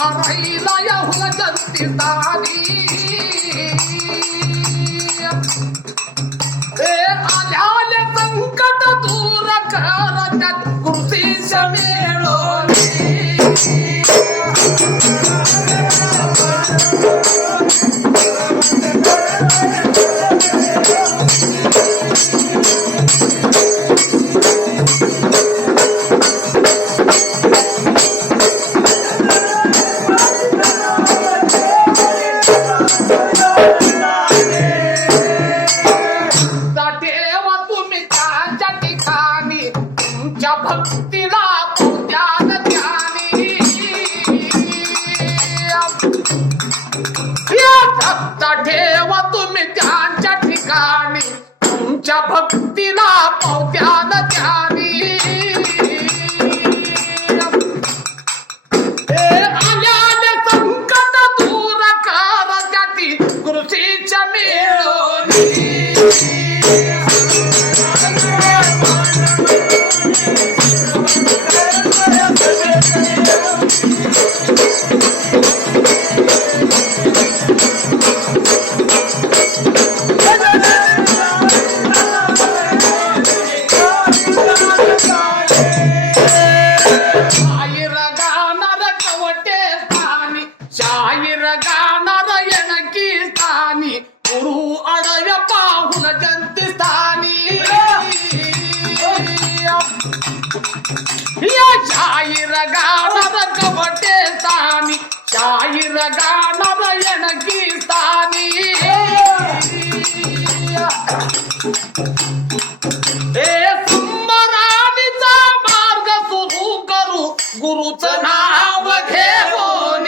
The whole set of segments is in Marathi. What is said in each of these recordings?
राहिला या हुलजंती स्थानी आल्याले संकट दूर कर त्यात कृतीच मिळवली भक्तीला पूज्यान ध्यानी सत्ता ठेवा तुम्ही त्यांच्या ठिकाणी तुमच्या भक्तीला पौत्यान ध्यानी आल्याने संकट दूर कर त्याती कृषीच्या मिळवणी शाहीर गाणार येणकी स्थानी गुरु अडव्या पाहुल जंती स्थानी या शाहीर गाणार कवटे स्थानी शाहीर गाणार येणकी स्थानी संबराणीचा मार्ग सुरू करू गुरुचं नाव घेऊन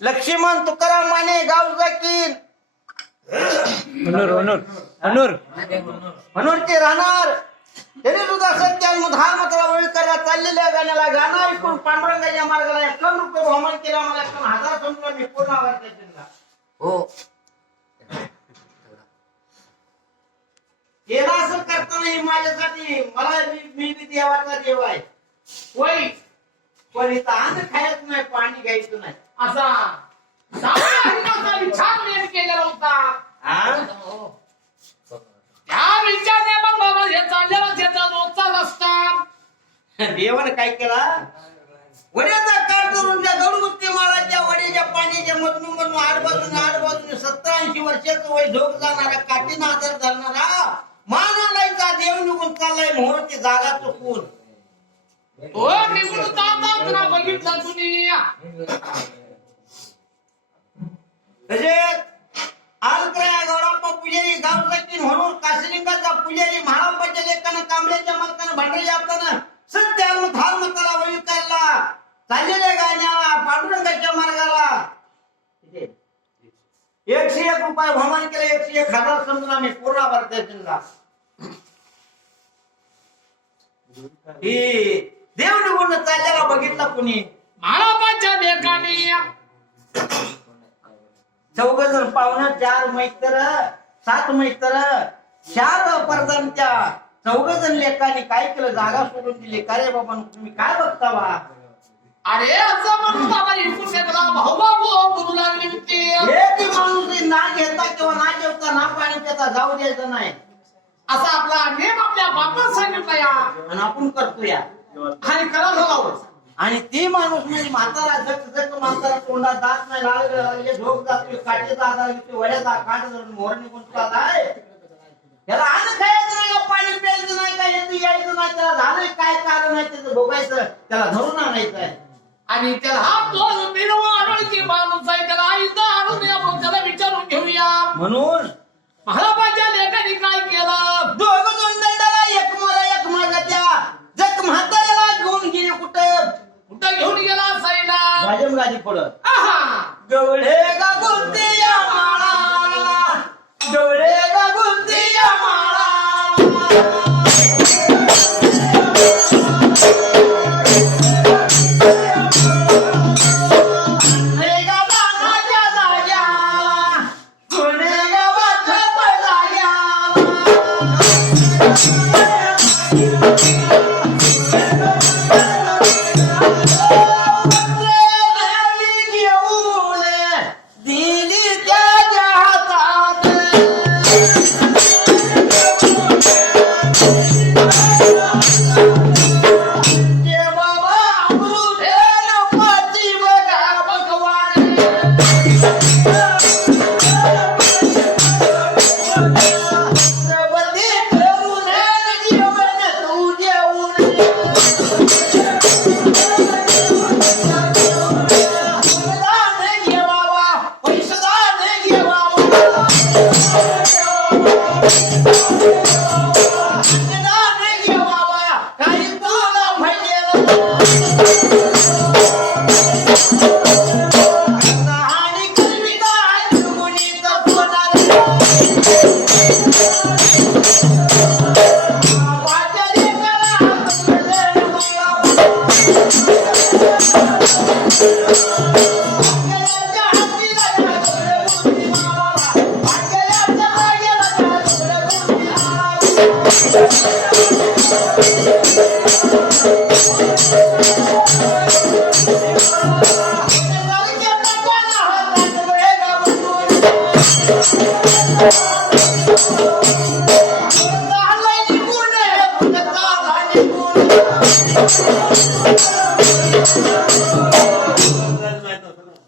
लक्ष्मण तुकाराम माने गाव जाकील म्हणून राहणार तरी सुद्धा सत्यान धार्मताला वळी करायला चाललेल्या गाण्याला गाणं ऐकून पांडुरंगाच्या मार्गाला 51 रुपये बहुमान केला. मला 51,000 समजून मी पूर्ण आभार त्याला. हो केला असं करताना माझ्यासाठी मला मी देवाचा देव आहे. होय पण इथं अन्न खायचं नाही, पाणी घ्यायचं नाही असा छान वेळ केलेला होता. त्या विचारने मग बाबा हे चाललेला त्याचा रोजचा रस्ता देवाने काय केला, वड्याचा काठ धरून त्या गडगुत्ती माळाच्या वड्याच्या पाण्याच्या मधून आठ बाजूने 70-80 वर्षाचं वय झोप जाणारा काठीनं आधार घालणारा मानालायचा देव निघून चाललाय मोहरची जागा चुकून. तो निघून जातात ना बघितला तुम्ही. गौराप्पा पुजारी गावसाठी म्हणून काशीलिंगाचा पुजारी महारापाच्या लेखानं कांबळ्याच्या मालकानं भांडरे आपल्यानं सत्य धर्मताला वळी करायला चाललेल्या गाण्याला पांडुरंगाच्या मार्गाला 101 रुपये बहुमान केले. 101,000 समजून आम्ही पूर्ण आभार त्याला. ही देव निघून चाललेला बघितला कुणी महारापाच्या लेखाने 14 जण पाहुणं, 4 मैत्र, 7 मैत्र, 4 परदानच्या 14 जण लेखाने काय केलं, जागा सोडून दिली. का रे बाबा तुम्ही काय बघता बा? अरे असं म्हणून बाबा इकडून गेला भाऊ गुरु लागली होती. हे माणूस ना घेता किंवा ना जेवता ना पाणी पिता जाऊ द्यायचं नाही असा आपला नेम आपल्या बापानं सांगितला या आणि आपण करतो या आणि करायला हवं. आणि ती माणूस म्हणजे म्हातारा जग म्हातारा तोंडात दात नाही लागले झोप जातोय काठीचा आधार घेतोय वड्याचा काठ धरून मोहर निघून चाललाय. त्याला अन्न खायचं नाही का, पाणी प्यायचं नाही का, यायचं नाही, त्याला झालंय काय कारण आहे त्याचं भोगायचं, त्याला धरून आणायचं आहे. आणि त्याला हा तो बिनवाळकी माणूस आहे, त्याला आईचं आणून आपण त्याला विचारून घेऊया. म्हणून महारापाच्या लेखाने काय केलं, दोघं दोन दंडाला एक मोरा एक मागाच्या जग म्हाताऱ्याला घेऊन गेले कुठं कुठं घेऊन गेला साईला गाजम गाजी पडत आहा गवळे गा गुंती या माळा, गवळे गा गुंती या माळा. Thank you.